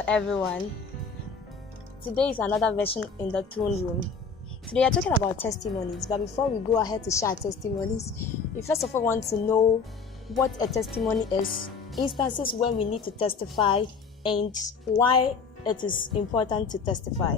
Hello everyone. Today is another version in the throne room. Today we are talking about testimonies, but before we go ahead to share testimonies, we first of all want to know what a testimony is, instances when we need to testify, and why it is important to testify.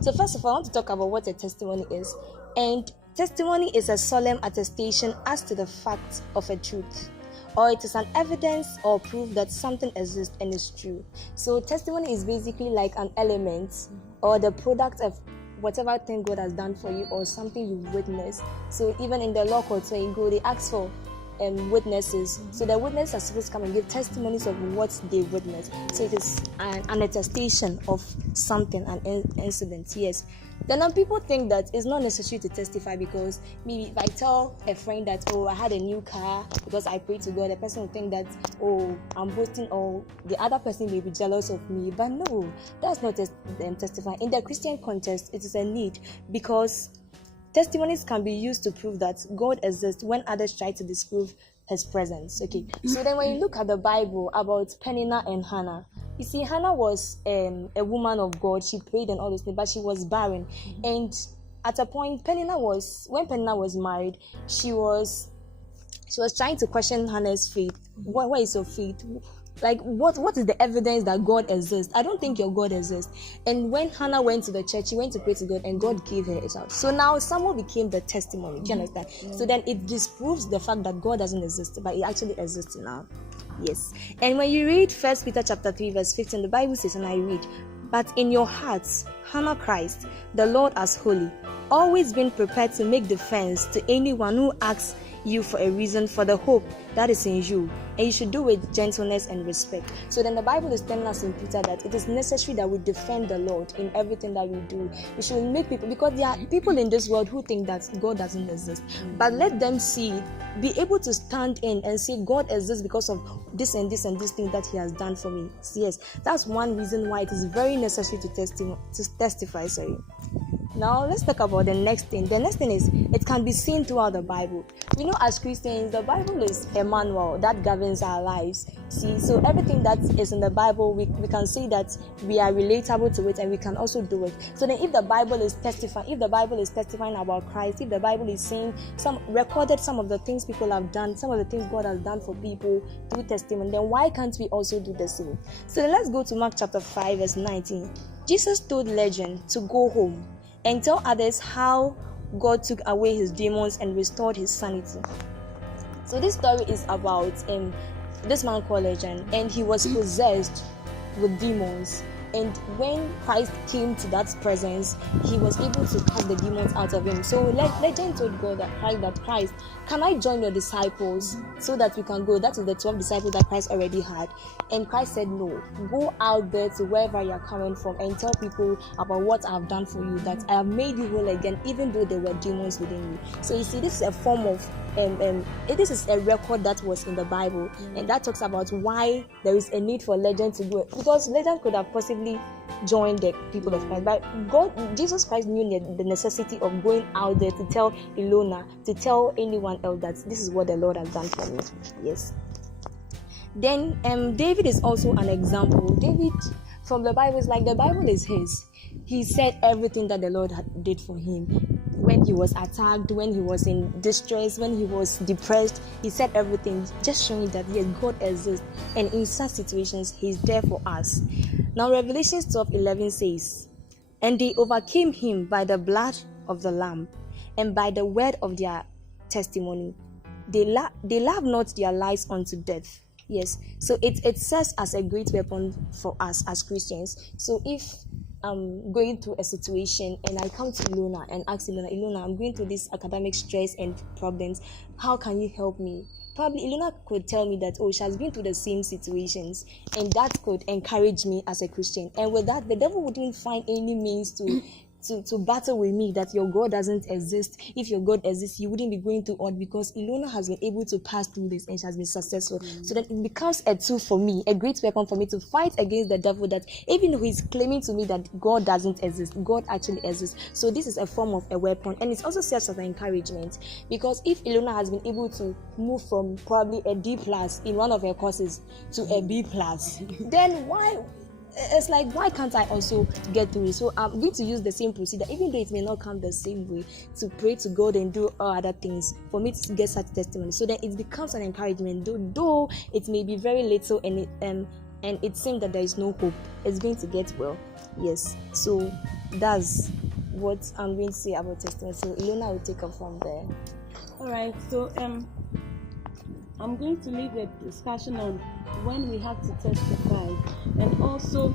So first of all, I want to talk about what a testimony is. And testimony is a solemn attestation as to the fact of a truth, or it is an evidence or proof that something exists and is true. So testimony is basically like an element or the product of whatever thing God has done for you or something you witnessed. So even in the law court when you go, they ask for witnesses. So the witnesses are supposed to come and give testimonies of what they witnessed. So it is an attestation of something, an incident. Yes. Then people think that it's not necessary to testify, because maybe if I tell a friend that, I had a new car because I prayed to God, the person will think that, I'm boasting, or the other person may be jealous of me. But no, that's not testifying. In the Christian context, it is a need, because testimonies can be used to prove that God exists when others try to disprove his presence. Okay, so then when you look at the Bible about Peninnah and Hannah, you see, Hannah was a woman of God. She prayed and all those things, but she was barren. And at a point, when Peninnah was married, she was trying to question Hannah's faith. What is your faith? Like, what is the evidence that God exists? I don't think your God exists. And when Hannah went to the church, she went to pray to God, and God gave her a child. So now someone became the testimony. Do you understand? So then it disproves the fact that God doesn't exist, but it actually exists now. Yes. And when you read 1 Peter chapter 3 verse 15, the Bible says, and I read, "But in your hearts, honor Christ, the Lord, as holy, always being prepared to make defense to anyone who asks you for a reason for the hope that is in you, and you should do with gentleness and respect." So then the Bible is telling us in Peter that it is necessary that we defend the Lord in everything that we do. We should make people, because there are people in this world who think that God doesn't exist, but let them be able to stand in and say God exists because of this and this and this thing that he has done for me. So yes, that's one reason why it is very necessary to testify. Now let's talk about the next thing. The next thing is, it can be seen throughout the Bible. We know as Christians, the Bible is a manual that governs our lives. See, so everything that is in the Bible, we can see that we are relatable to it, and we can also do it. So then if the Bible is testifying about Christ, if the Bible is saying recorded some of the things people have done, some of the things God has done for people through testimony, then why can't we also do the same? So then let's go to Mark chapter 5 verse 19. Jesus told Legion to go home and tell others how God took away his demons and restored his sanity. So this story is about this man called Legion, and he was possessed with demons. And when Christ came to that presence, he was able to cast the demons out of him. So Legend told God that Christ, can I join your disciples so that we can go? That is the 12 disciples that Christ already had. And Christ said, no, go out there to wherever you are coming from and tell people about what I have done for you, that I have made you whole again, even though there were demons within you. So you see, this is a form of this is a record that was in the Bible, and that talks about why there is a need for Legend to go, because Legend could have possibly joined the people of Christ, but Jesus Christ knew the necessity of going out there to tell Ilona, to tell anyone else that this is what the Lord has done for me. Yes. Then David is also an example. David from the Bible is like, the Bible is his. He said everything that the Lord did for him. When he was attacked, when he was in distress, when he was depressed, he said everything, just showing that yes, God exists, and in such situations he's there for us. Now Revelation 12:11 says, "And they overcame him by the blood of the Lamb and by the word of their testimony. They love not their lives unto death." Yes, so it serves as a great weapon for us as Christians. So if I'm going through a situation and I come to Ilona and ask Ilona, I'm going through this academic stress and problems, how can you help me? Probably Ilona could tell me that, she has been through the same situations, and that could encourage me as a Christian. And with that, the devil wouldn't find any means to battle with me that your God doesn't exist. If your God exists, you wouldn't be going through all, because Ilona has been able to pass through this and she has been successful. So that it becomes a tool for me, a great weapon for me to fight against the devil, that even though he's claiming to me that God doesn't exist, God actually exists. So this is a form of a weapon, and it also serves as an encouragement, because if Ilona has been able to move from probably a D+ in one of her courses to a B+, then why it's like, why can't I also get through it? So I'm going to use the same procedure, even though it may not come the same way, to pray to God and do all other things for me to get such testimony. So then it becomes an encouragement, though it may be very little and it seems that there is no hope. It's going to get well. Yes. So that's what I'm going to say about testimony. So Ilona will take up from there. All right. So I'm going to leave the discussion on when we have to testify and also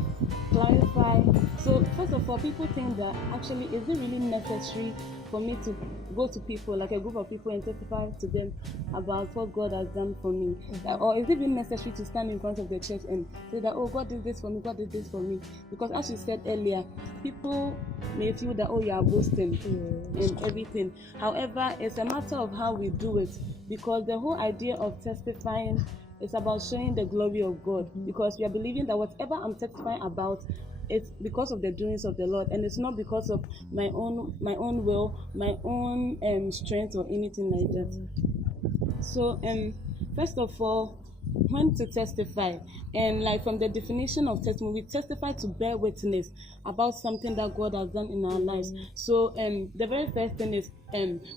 clarify. So first of all, people think that actually, is it really necessary for me to go to people, like a group of people, and testify to them about what God has done for me? Or is it really necessary to stand in front of the church and say that, oh, God did this for me, God did this for me? Because as you said earlier, people may feel that, oh, you are boasting and everything. However, it's a matter of how we do it, because the whole idea of testifying is about showing the glory of God, because we are believing that whatever I'm testifying about, it's because of the doings of the Lord, and it's not because of my own will, my own strength or anything like that. So first of all, when to testify, and like from the definition of testimony, we testify to bear witness about something that God has done in our lives. So the very first thing is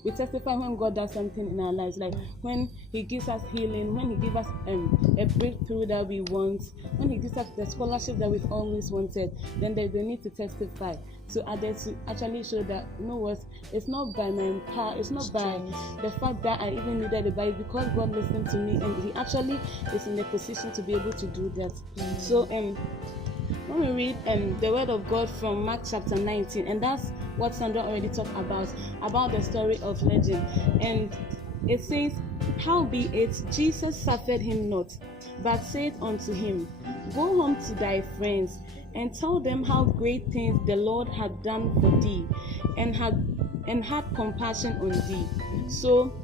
we testify when God does something in our lives, like when He gives us healing, when He gives us a breakthrough that we want, when He gives us the scholarship that we've always wanted. Then there's the need to testify to others to actually show that, you know what, it's not by my power, it's not by the fact that I even needed it, but it's because God listened to me and He actually is in a position to be able to do that. So when we read the word of God from Mark chapter 19, and that's what Sandra already talked about the story of legend, and it says, howbeit Jesus suffered him not, but said unto him, go home to thy friends, and tell them how great things the Lord had done for thee, and had compassion on thee. So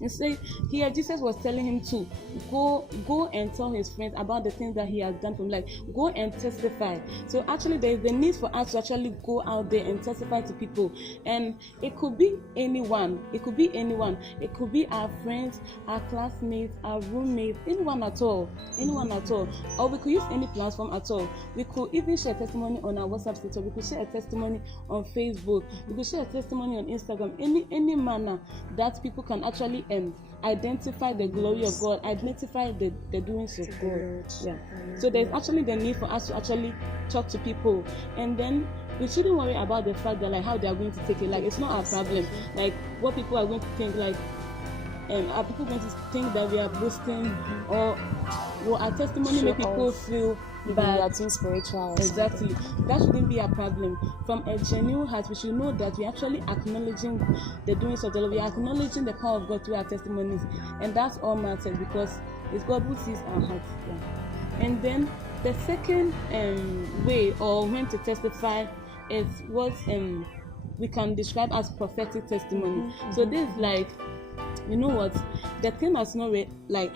you see, here Jesus was telling him to go and tell his friends about the things that He has done for him, like go and testify. So actually there is the need for us to actually go out there and testify to people, and it could be anyone. It could be our friends, our classmates, our roommates, anyone at all, or we could use any platform at all. We could even share testimony on our WhatsApp status. We could share a testimony on Facebook. We could share a testimony on Instagram. Any manner that people can actually identify the glory of God, identify the doings of God. Yeah. So there's actually the need for us to actually talk to people, and then we shouldn't worry about the fact that like how they are going to take it. Like it's not our problem. Like what people are going to think. Like are people going to think that we are boasting, or will our testimony make people feel bad? We are too spiritual. Exactly. That shouldn't be a problem. From a genuine heart, we should know that we're actually acknowledging the doings of the Lord. We're acknowledging the power of God through our testimonies, and that's all matters, because it's God who sees our hearts. Yeah. And then the second way, or when to testify, is what we can describe as prophetic testimony. So this is like, you know what, the thing has not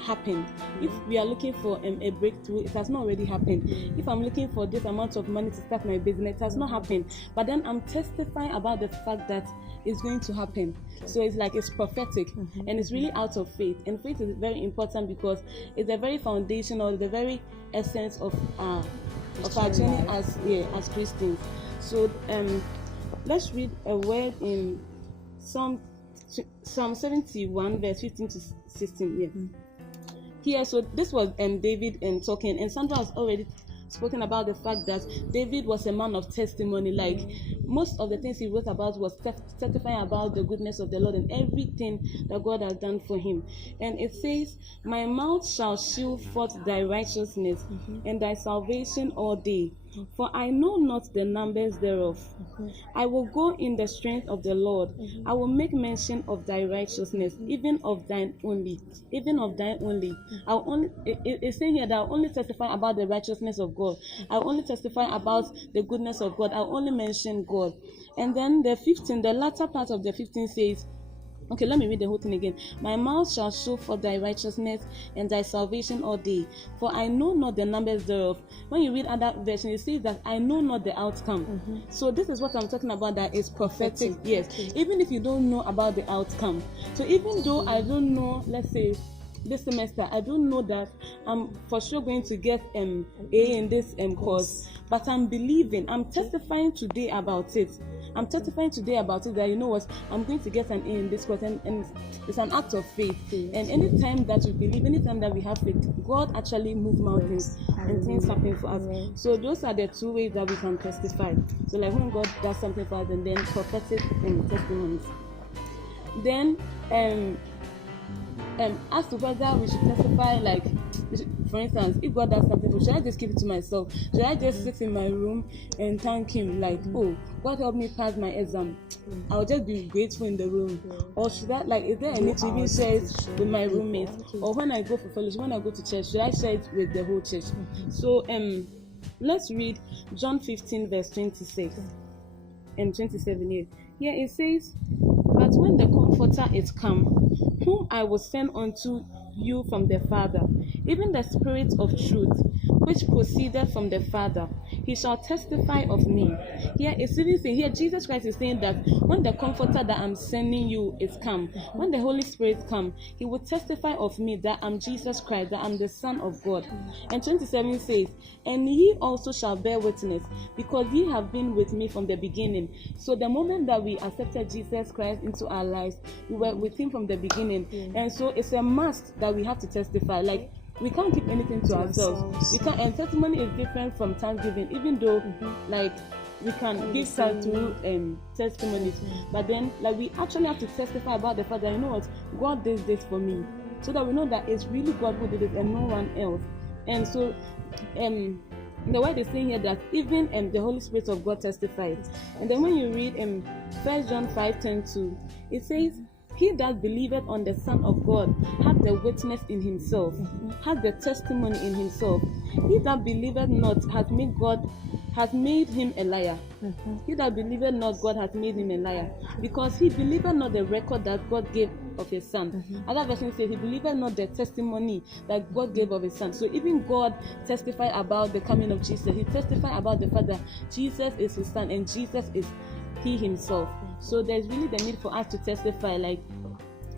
happened. If we are looking for a breakthrough, it has not already happened. If I'm looking for this amount of money to start my business, it has not happened, but then I'm testifying about the fact that it's going to happen. So it's like it's prophetic, and it's really out of faith. And faith is very important because it's the very foundation, or the very essence of our journey as Christians. So let's read a word in Psalm 71 verse 15 to 16. Here, so this was David talking, and Sandra has already spoken about the fact that David was a man of testimony. Like most of the things he wrote about was testifying about the goodness of the Lord and everything that God has done for him. And it says, my mouth shall shew forth thy righteousness and thy salvation all day, for I know not the numbers thereof. I will go in the strength of the Lord. I will make mention of thy righteousness, even of thine only. It's saying here that I'll only testify about the righteousness of God. I'll only testify about the goodness of God. I'll only mention God. And then the latter part of the 15 says, okay, let me read the whole thing again. My mouth shall show forth thy righteousness and thy salvation all day, for I know not the numbers thereof. When you read other versions, it says that I know not the outcome. So this is what I'm talking about, that is prophetic. Yes, even if you don't know about the outcome. So even though I don't know, let's say, this semester, I don't know that I'm for sure going to get A in this course, but I'm believing, I'm testifying today about it. I'm testifying today about it, that you know what, I'm going to get an A in this course, and it's an act of faith. And anytime that we believe, anytime that we have faith, God actually moves mountains and things happen for us. So those are the two ways that we can testify. So like when God does something for us, and then prophetic testimonies. Then as to whether we should testify, like for instance, if God does something, should I just keep it to myself? Should I just sit in my room and thank Him, like, oh, God helped me pass my exam? I'll just be grateful in the room. Or should I, like, is there a need to even share it with my roommates? Or when I go for fellowship, when I go to church, should I share it with the whole church? So let's read John 15 verse 26 and 27 here. Here it says, but when the Comforter is come, whom I will send unto you from the Father, even the Spirit of truth, which proceeded from the Father, He shall testify of me. Here it's even saying, here Jesus Christ is saying that when the Comforter that I'm sending you is come, when the Holy Spirit come, He will testify of me that I'm Jesus Christ, that I'm the Son of God. And 27 says, and ye also shall bear witness, because ye have been with me from the beginning. So the moment that we accepted Jesus Christ into our lives, we were with Him from the beginning. And so it's a must that we have to testify. Like, we can't keep anything to ourselves. We can't, and testimony is different from thanksgiving, even though like we can give thanks through testimonies, but then like we actually have to testify about the fact that, you know what, God did this for me, so that we know that it's really God who did it and no one else. And so the word is saying here that even the Holy Spirit of God testifies. And then when you read 1 John 5:10-2, it says, he that believeth on the Son of God hath the witness in himself, hath the testimony in himself. He that believeth not hath made him a liar. He that believeth not God hath made him a liar, because he believeth not the record that God gave of His Son. Other version says he believeth not the testimony that God gave of His Son. So even God testified about the coming of Jesus. He testified about the fact that Jesus is His Son and Jesus is He Himself. So there's really the need for us to testify, like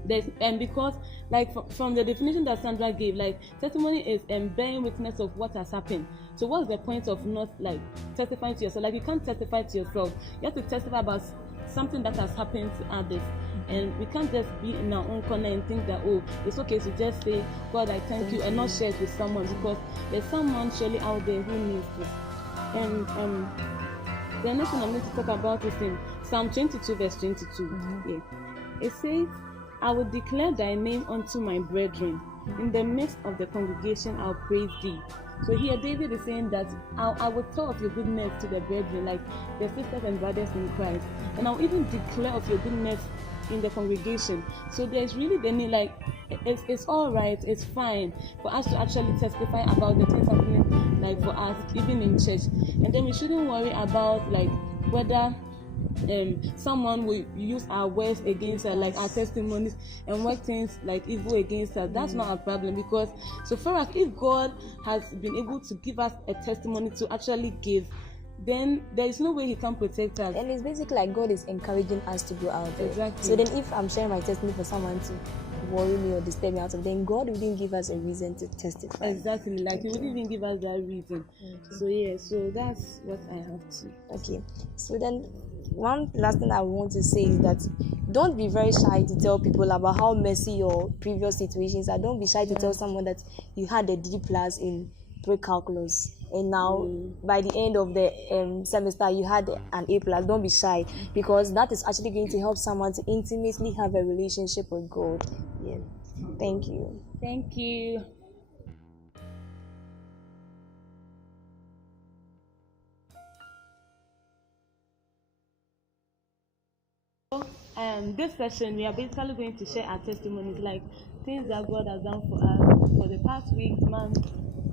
there's, and because like from the definition that Sandra gave, like testimony is bearing witness of what has happened. So what's the point of not like testifying to yourself? Like you can't testify to yourself. You have to testify about something that has happened to others. And we can't just be in our own corner and think that, oh, it's okay to just say, God, I thank you, and not share it with someone, because there's someone surely out there who needs this. And the next one I'm going to talk about is in Psalm 22 verse 22. Yeah. It says, I will declare thy name unto my brethren. In the midst of the congregation, I'll praise thee. So here David is saying that I will tell of your goodness to the brethren, like the sisters and brothers in Christ. And I'll even declare of your goodness in the congregation. So there's really the need, like it's all right, it's fine for us to actually testify about the things happening, like for us, even in church. And then we shouldn't worry about like whether someone will use our words against us, like our testimonies, and work things like evil against us. That's not a problem, because so far as if God has been able to give us a testimony to actually give, then there is no way He can protect us. And it's basically like God is encouraging us to go out there. Exactly. So then if I'm sharing my testimony for someone to worry me or disturb me out of, then God wouldn't give us a reason to testify. Exactly, like He wouldn't even give us that reason. So yeah, so that's what I have to. Okay, so then one last thing I want to say is that don't be very shy to tell people about how messy your previous situations are. Don't be shy to tell someone that you had a D plus in pre-calculus and now by the end of the semester you had an A plus. Don't be shy, because that is actually going to help someone to intimately have a relationship with God. Yeah. Thank you. Thank you. This session we are basically going to share our testimonies, like things that God has done for us for the past weeks, months,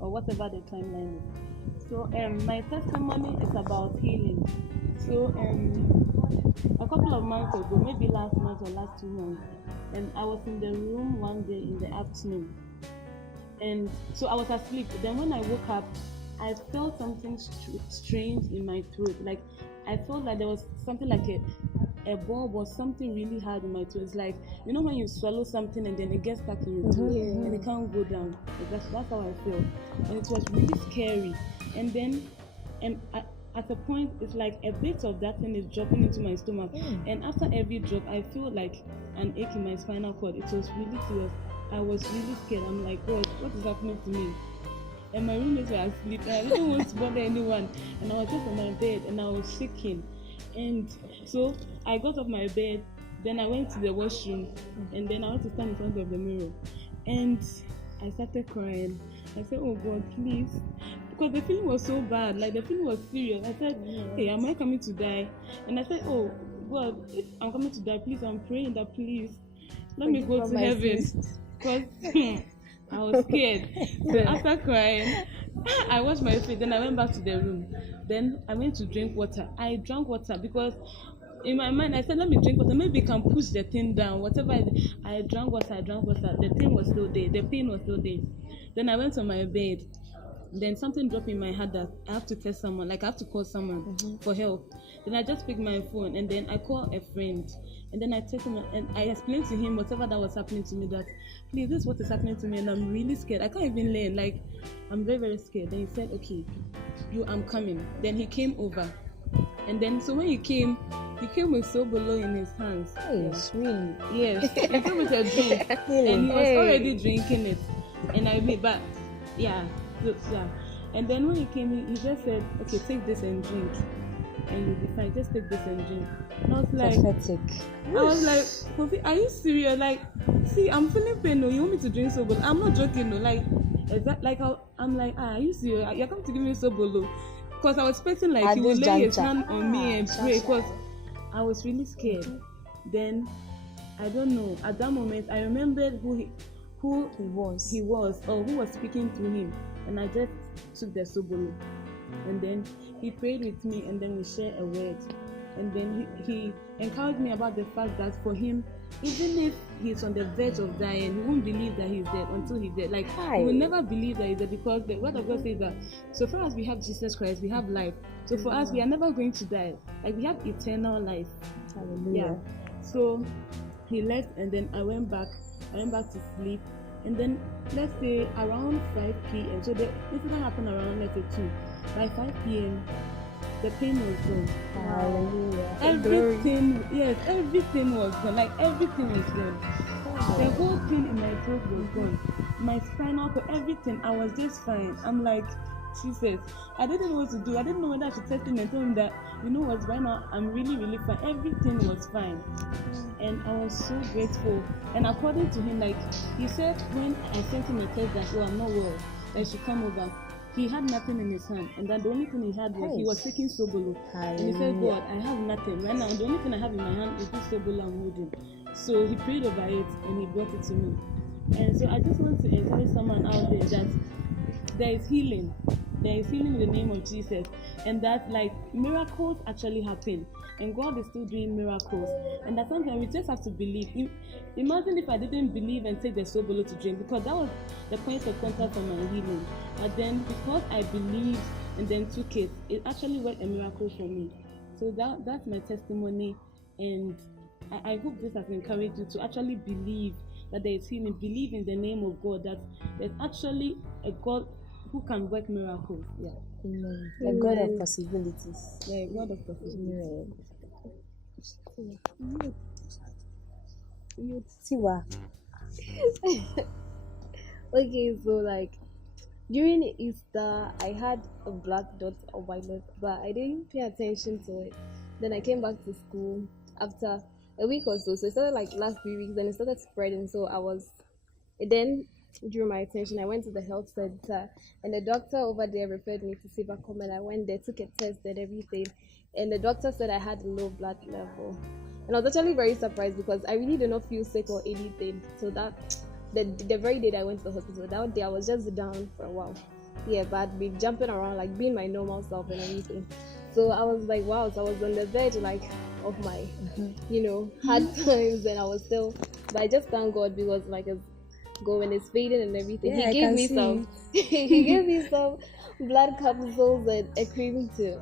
or whatever the timeline is. So my testimony is about healing. So a couple of months ago, maybe last month or last 2 months, and I was in the room one day in the afternoon, and so I was asleep. Then when I woke up, I felt something strange in my throat. Like I felt like there was something like a a bulb or something really hard in my throat. It's like, you know when you swallow something and then it gets stuck in your throat and it can't go down. That's how I felt. And it was really scary. And then at a point, it's like a bit of that thing is dropping into my stomach. And after every drop, I feel like an ache in my spinal cord. It was really serious. I was really scared. I'm like, God, what is happening to me? And my roommates were asleep, and I didn't want to bother anyone. And I was just on my bed, and I was shaking. And so I got off my bed, then I went to the washroom, and then I went to stand in front of the mirror. And I started crying. I said, oh God, please. Because the feeling was so bad, like the feeling was serious. I said, hey, am I coming to die? And I said, oh God, if I'm coming to die, please, I'm praying that please, let me go to heaven. Because I was scared. So after crying, I washed my face, then I went back to the room. Then I went to drink water. I drank water because in my mind I said, let me drink water, maybe I can push the thing down. Whatever I drank water. The thing was still there, the pain was still there. Then I went on my bed. Then something dropped in my head that I have to test someone, like I have to call someone for help. Then I just picked my phone and then I called a friend. And then I text him and I explained to him whatever that was happening to me, that please, this is what is happening to me and I'm really scared. I can't even learn, like I'm very, very scared. Then he said, okay, I'm coming. Then he came over. And then so when he came with Sobolo in his hands. Hey, really? Yes. He came with a drink. And he was already drinking it. And I made, but yeah. And then when he came, he just said, okay, take this and drink. And you'll be fine. Just take this and drink. And I was like, pathetic. I was like, Kofi, are you serious? Like, see, I'm feeling pain. No, you want me to drink Sobolo? I'm not joking. No, like, is that like I'm like, are you serious? You're coming to give me Sobolo? Because I was expecting like he would lay his hand on me and pray. Because I was really scared. Then I don't know. At that moment, I remembered who he was, or who was speaking to him, and I just took the Sobolo. And then he prayed with me, and then we shared a word. And then he encouraged me about the fact that for him, even if he's on the verge of dying, he won't believe that he's dead until he's dead. Like, he will never believe that he's dead, because the word of God says that so far as we have Jesus Christ, we have life. So for us, we are never going to die. Like, we have eternal life. Hallelujah. Yeah. So he left, and then I went back to sleep. And then let's say around 5 p.m. So the incident happened around, let's say 2. By 5 p.m. the pain was gone. Hallelujah. Everything was gone. Like, everything was gone. The whole pain in my throat was gone. My spinal cord, everything. I was just fine. I'm like, Jesus, I didn't know what to do. I didn't know whether I should test him and tell him that, you know what, right now I'm really, really fine. Everything was fine. And I was so grateful. And according to him, like, he said when I sent him a text that, oh, I'm not well, I should come over, he had nothing in his hand. And then the only thing he had was, he was taking Sobolo. And he said, God, I have nothing. Right now, the only thing I have in my hand is this Sobolo I'm holding. So he prayed over it and he brought it to me. And so I just want to encourage someone out there that there is healing. There is healing in the name of Jesus. And that, like, miracles actually happen. And God is still doing miracles. And that sometimes we just have to believe. Imagine if I didn't believe and take the Sobolo to drink, because that was the point of contact for my healing. But then, because I believed and then took it, it actually worked a miracle for me. So that's my testimony. And I hope this has encouraged you to actually believe that there is healing. Believe in the name of God, that there's actually a God who can work miracles. Yeah. Amen. A God of possibilities. Yeah, a God of possibilities. Tiwa. Okay, so like during Easter, I had a black dot on my lip, but I didn't pay attention to it. Then I came back to school after a week or so. So it started like last 3 weeks, then it started spreading. So it then drew my attention. I went to the health center, and the doctor over there referred me to Sivacom, and I went there, took a test and everything, and the doctor said I had a low blood level. And I was actually very surprised, because I really did not feel sick or anything. So that the very day that I went to the hospital, that day I was just down for a while. Yeah, but I'd be jumping around, like being my normal self and everything. So I was like, wow. So I was on the verge, like, of my, hard times, and I was still. But I just thank God, because like it's going, it's fading and everything. Yeah, he gave me some. He gave me some blood capsules and a cream to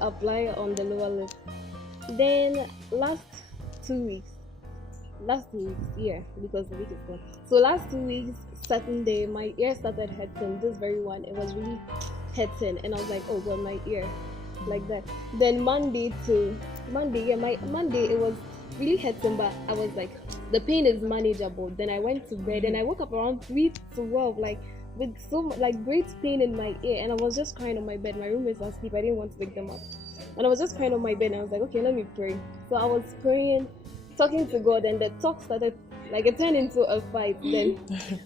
apply on the lower lip. Then last 2 weeks, yeah, because the week is gone. So last 2 weeks, Saturday, my ear started hurting. This very one, it was really hurting, and I was like, oh god, my ear, like that. Then Monday, yeah, my Monday it was really hurting, but I was like, the pain is manageable. Then I went to bed, and I woke up around 3:12, like with so like great pain in my ear, and I was just crying on my bed. My roommates were asleep. I didn't want to wake them up, and I was just crying on my bed. And I was like, okay, let me pray. So I was praying, talking to God, and the talk started, like it turned into a fight. Then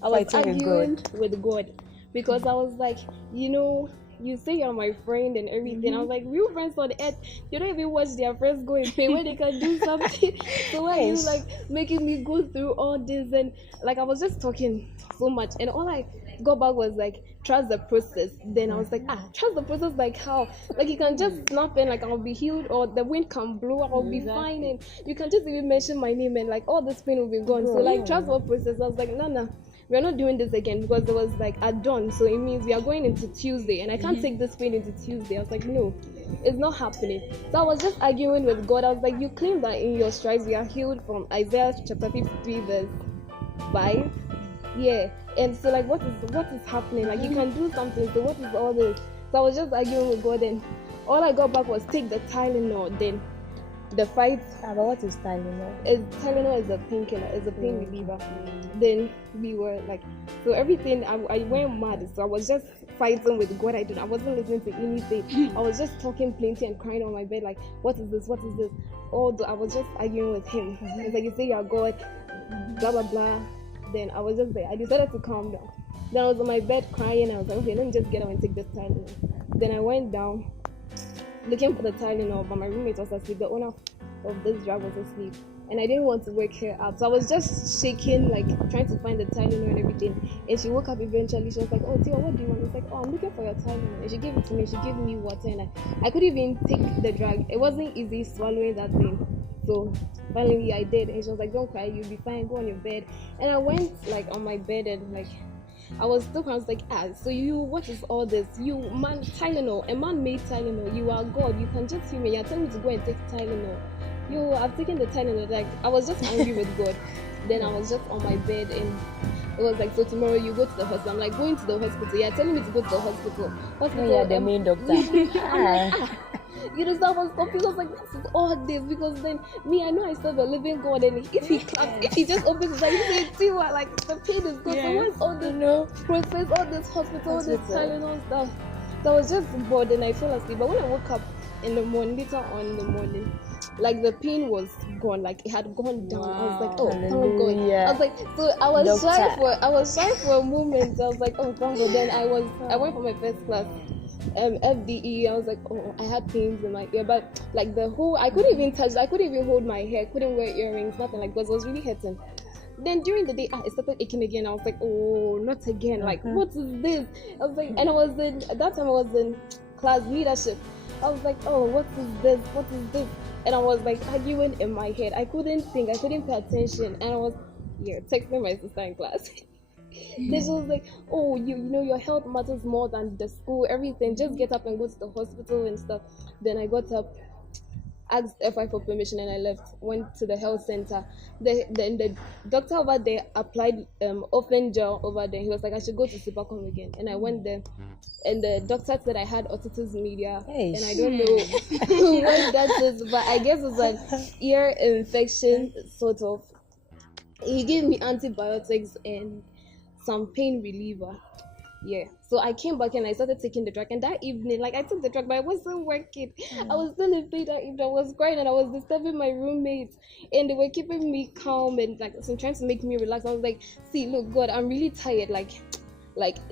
I was arguing with God because I was like, you say you're my friend and everything. I was like, real friends on earth, you don't even watch their friends go in pain when they can do something. So why are you like making me go through all this? And like I was just talking so much, and all I got back was like, trust the process. Then I was like, trust the process, like how? Like you can just snap and like I'll be healed, or the wind can blow, I'll be fine, and you can just even mention my name and like all this pain will be gone. So like trust the process. I was like, no, we're not doing this again, because it was like at dawn, so it means we are going into Tuesday, and I can't take this pain into Tuesday. I was like, no, it's not happening. So I was just arguing with God. I was like, you claim that in your stripes we are healed, from Isaiah chapter 53 verse 5. Yeah, and so like what is happening? Like you can do something, so what is all this? So I was just arguing with God, and all I got back was take the Tylenol. Then the fight. But what is Tylenol? Tylenol is a painkiller, it's a pain reliever. Then we were like, so everything, I went mad. So I was just fighting with God. I wasn't listening to anything. I was just talking plenty and crying on my bed like, what is this? Although I was just arguing with him. It's like, you say you're God, blah blah blah. Then I was just there. I decided to calm down. Then I was on my bed crying. I was like, okay, let me just get up and take this Tylenol. Then I went down looking for the Tylenol, but my roommate was asleep. The owner of this drive was asleep, and I didn't want to wake her up. So I was just shaking, like trying to find the Tylenol and everything. And she woke up eventually. She was like, oh Tia, what do you want? I was like, oh, I'm looking for your Tylenol. And she gave it to me. She gave me water, and I couldn't even take the drug. It wasn't easy swallowing that thing. So finally I did, and she was like, don't cry, you'll be fine, go on your bed. And I went like on my bed, and like I was like, so you, what is all this? You man, Tylenol, a man made Tylenol, you are God, you can just hear me, you're telling me to go and take Tylenol. I've taken the Tylenol. Like I was just angry with God. Then I was just on my bed, and it was like, so tomorrow you go to the hospital. I'm like, going to the hospital? Yeah, telling me to go to the hospital. You're the main doctor. So I was confused. I was like, this is all this, because then me, I know I serve a living God, and if he claps, if he just opens his eyes, you see what, like the pain is good. So what's all this process, all this hospital, all this Tylenol stuff? So I was just bored, and I fell asleep. But when I woke up in the morning, later on in the morning, like the pain was gone, like it had gone down. I was like, oh, thank God. I was like, so I was shy for a moment. I was like, oh, thank God. Then I went for my first class, FDE. I was like, oh, I had pains in my ear, but like I couldn't even hold my hair, couldn't wear earrings, nothing, like, because it was really hurting. Then during the day, it started aching again. I was like, oh, not again. Like, what is this? I was like, and at that time I was in class leadership. I was like, oh, what is this? And I was like arguing in my head. I couldn't think, I couldn't pay attention, and I was texting my sister in class. Then she was like, oh, you know your health matters more than the school, everything, just get up and go to the hospital and stuff. Then I got up, asked FI for permission, and I left, went to the health center. Then the doctor over there applied open gel over there. He was like, I should go to Supercom again. And I went there, and the doctor said I had otitis media, and I don't know what that is, but I guess it's an ear infection, sort of. He gave me antibiotics and some pain reliever. So I came back and I started taking the drug, and that evening, like, I took the drug, but it wasn't working. I was still in pain that evening. I was crying, and I was disturbing my roommates, and they were keeping me calm and like trying to make me relax. I was like, see, look, God, I'm really tired, like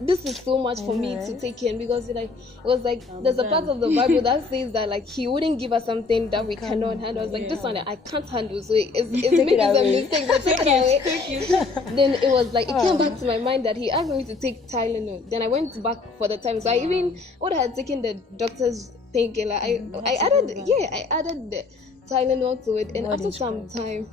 this is so much for me to take in, because it was like there's a part of the Bible that says that like he wouldn't give us something that we cannot handle. I was like, this one I can't handle, so it's maybe a mistake, but take it away. Then it was like, it came back to my mind that he asked me to take Tylenol. Then I went back for the time, so I even would have taken the doctor's painkiller. I added the Tylenol to it, and after some time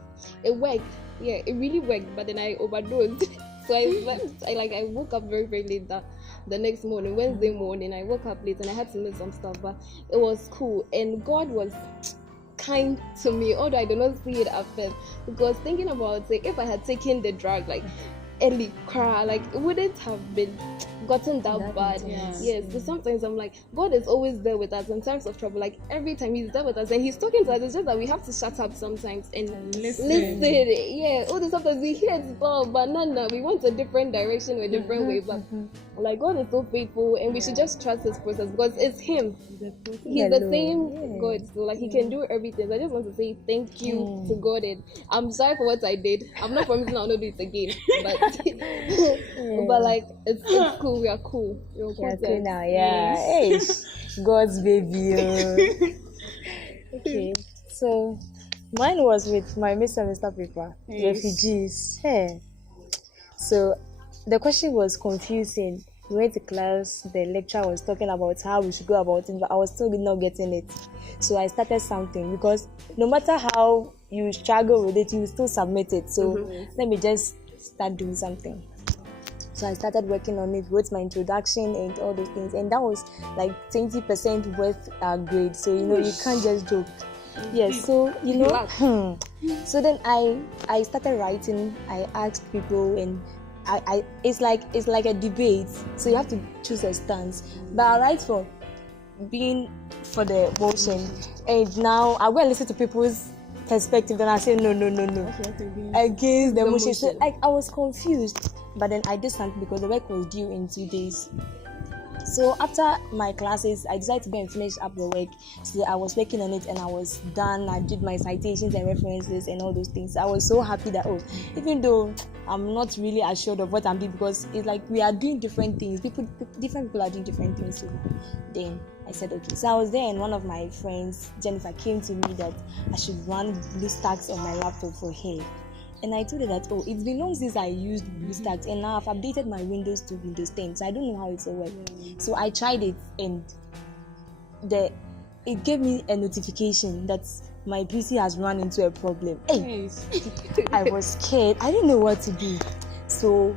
it worked. It really worked, but then I overdosed. So I slept. I woke up very, very late the next morning, Wednesday morning. I woke up late and I had to make some stuff, but it was cool. And God was kind to me, although I do not see it at first. Because thinking about it, if I had taken the drug like early cry, like it wouldn't have been gotten that bad. Yes, so sometimes I'm like, God is always there with us in times of trouble. Like every time He's there with us and He's talking to us. It's just that we have to shut up sometimes and listen. Yeah, all the sometimes we hear it well, but no, we want a different direction or a different way. But like God is so faithful, and we should just trust His process because it's Him. He's the same God, so like He can do everything. So I just want to say thank you to God, and I'm sorry for what I did. I'm not promising I'll not do it again, but like it's cool. We are cool. We're cool now. Hey, God's baby. Okay, so mine was with my mid-semester paper, refugees. Hey, so the question was confusing. We went to class, the lecturer was talking about how we should go about it, but I was still not getting it. So I started something because no matter how you struggle with it, you still submit it. So let me just start doing something. So I started working on it, wrote my introduction and all those things, and that was like 20% worth our grade. So you can't just joke. Yes, so so then I started writing. I asked people, and I it's like a debate. So you have to choose a stance. But I write for being for the motion, and now I go and listen to people's perspective. Then I say no against the motion. So like I was confused. But then I did something because the work was due in 2 days. So after my classes, I decided to go and finish up the work. So I was working on it and I was done. I did my citations and references and all those things. I was so happy that, even though I'm not really assured of what I'm doing, because it's like we are doing different things. Different people are doing different things. So then I said, okay. So I was there and one of my friends, Jennifer, came to me that I should run BlueStacks on my laptop for her. And I told her that, it's been long since I used BlueStacks, and now I've updated my Windows to Windows 10, so I don't know how it will work. So I tried it, and it gave me a notification that my PC has run into a problem. Hey, I was scared. I didn't know what to do. So,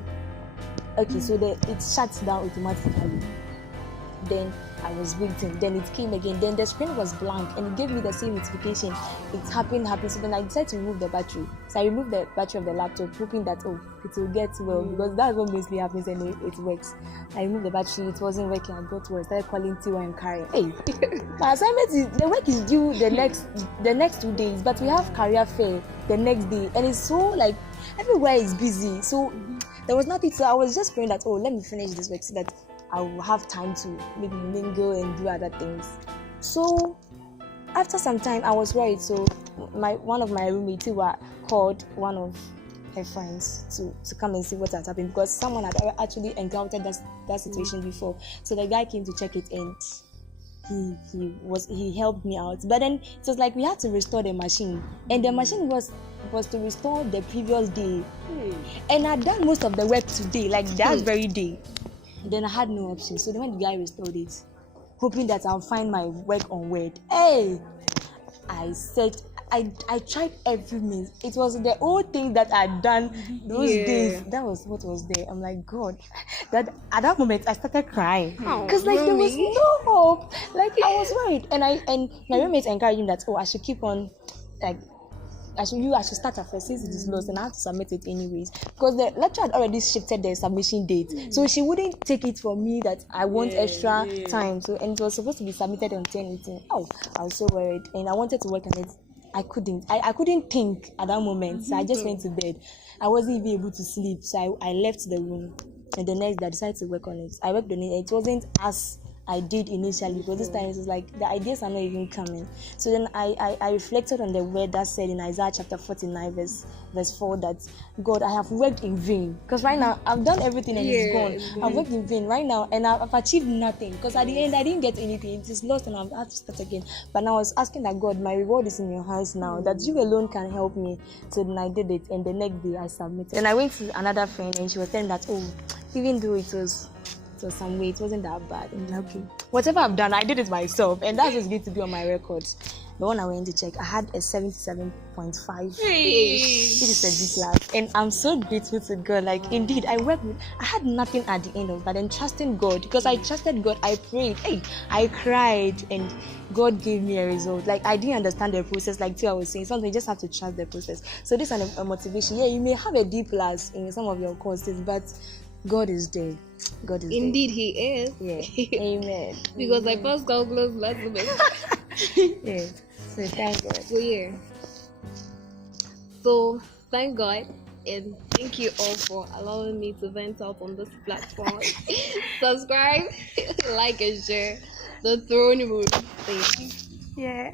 it shuts down automatically. Then I was waiting. Then it came again. Then the screen was blank and it gave me the same notification. It happened. So then I decided to remove the battery. So I removed the battery of the laptop, hoping that it will get well, because that's what basically happens and it works. I removed the battery. It wasn't working. I got worse. I started calling Tiwa and Karen. Hey, my assignment the work is due the next 2 days, but we have career fair the next day, and it's so like everywhere is busy. So there was nothing. So I was just praying that let me finish this work so that I will have time to maybe mingle and do other things. So after some time, I was worried. So one of my roommates called one of her friends to come and see what had happened, because someone had actually encountered that situation before. So the guy came to check it, and he helped me out. But then it was like we had to restore the machine, and the machine was to restore the previous day, and I'd done most of the work today, like that very day. Then I had no option. So then when the guy restored it, hoping that I'll find my work on Word. Hey, I said I tried every means. It was the old thing that I'd done those days. That was what was there. I'm like, God. That at that moment I started crying because there was no hope. Like I was worried, and my roommates encouraged me that I should keep on I should start at first since it is lost, and I have to submit it anyways, because the lecturer had already shifted the submission date, so she wouldn't take it for me that I want extra time. So, and it was supposed to be submitted on 10/18. I was so worried, and I wanted to work on it. I couldn't think at that moment, so I just went to bed. I wasn't even able to sleep, so I left the room, and the next day I decided to work on it. I worked on it. It wasn't as I did initially, because this time it was like the ideas are not even coming. So then I reflected on the word that said in Isaiah chapter 49 verse 4 that, God, I have worked in vain, because right now I've done everything and it's gone. I've worked in vain right now, and I've achieved nothing, because at the end I didn't get anything. It is lost and I've had to start again. But now I was asking that, God, my reward is in your hands now, that you alone can help me. So then I did it, and the next day I submitted. And I went to another friend, and she was saying that, even though it was So some way it wasn't that bad. And okay, whatever I've done, I did it myself, and that's what's going to be on my records. But when I went to check, I had a 77.5. Hey. It is a B class, and I'm so grateful to God. Like indeed, I had nothing at the end of that, and trusting God, because I trusted God. I prayed, I cried, and God gave me a result. Like I didn't understand the process. Like Tia was saying, something you just have to trust the process. So this is a motivation. Yeah, you may have a D plus in some of your courses, but God is there. God is Indeed, there. He is. Yeah. Amen. Because I passed calculus last semester. Yeah. So thank God. So yeah. So thank God, and thank you all for allowing me to vent out on this platform. Subscribe, like, and share the throne room. Thanks. Yeah.